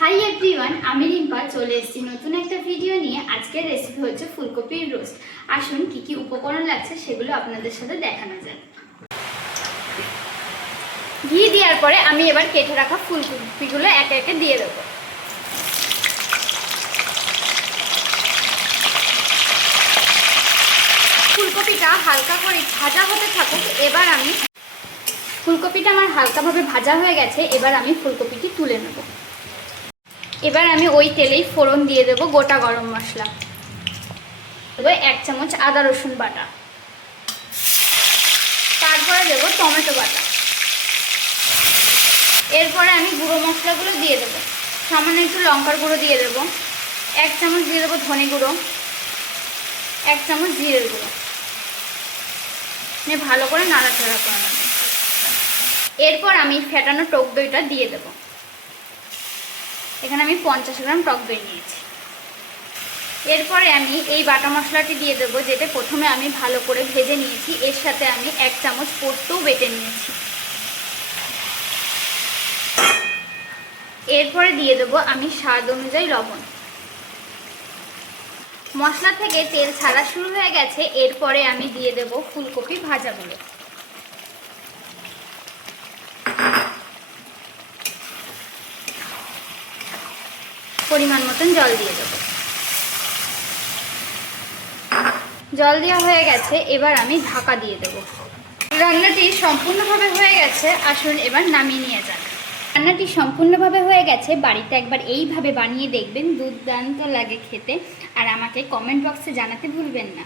Hi everyone, আমি রিম্পা চলে এসেছি নতুন একটা ভিডিও নিয়ে। আজকের রেসিপি হচ্ছে ফুলকপির রোস্ট। আসুন কি কি উপকরণ লাগছে সেগুলো আপনাদের সাথে দেখানো যায়। ঘি দেওয়ার পরে আমি এবার কেটে রাখা ফুলকপিগুলো একে একে দিয়ে দেবো। ফুলকপিটা হালকা করে ভাজা হতে থাকুক। এবার আমি ফুলকপিটা আমার হালকাভাবে ভাজা হয়ে গেছে, এবার আমি ফুলকপিটি তুলে নেব। এবার আমি ওই তেলেই ফোড়ন দিয়ে দেবো গোটা গরম মশলা, দেবো 1 চামচ আদা রসুন বাটা, তারপরে দেবো টমেটো বাটা। এরপরে আমি গুঁড়ো মশলাগুলো দিয়ে দেবো। সামান্য একটু লঙ্কার গুঁড়ো দিয়ে দেবো, 1 চামচ দিয়ে দেবো ধনে গুঁড়ো, 1 চামচ জিরের গুঁড়ো, ভালো করে নাড়াচাড়া করে নেব। এরপর আমি ফেটানো টক দইটা দিয়ে দেবো। এখানে আমি 50 গ্রাম টক দই নিয়েছি। এরপরে আমি এই বাটা মশলাটি দিয়ে দেবো, যেটা প্রথমে আমি ভালো করে ভেজে নিয়েছি। এর সাথে আমি 1 চামচ পোস্তও বেটে নিয়েছি। এরপরে দিয়ে দেবো আমি স্বাদ অনুযায়ী লবণ। মশলা থেকে তেল ছাড়া শুরু হয়ে গেছে। এরপরে আমি দিয়ে দেবো ফুলকপি ভাজাগুলো। পরিমাণ মতন জল দিয়ে দেবো। জল দেওয়া হয়ে গেছে, এবার আমি ঢাকা দিয়ে দেবো। রান্নাটি সম্পূর্ণভাবে হয়ে গেছে। আসুন এবার নামিয়ে নিয়ে যান। রান্নাটি সম্পূর্ণভাবে হয়ে গেছে। বাড়িতে একবার এইভাবে বানিয়ে দেখবেন, দুর্দান্ত লাগে খেতে। আর আমাকে কমেন্ট বক্সে জানাতে ভুলবেন না।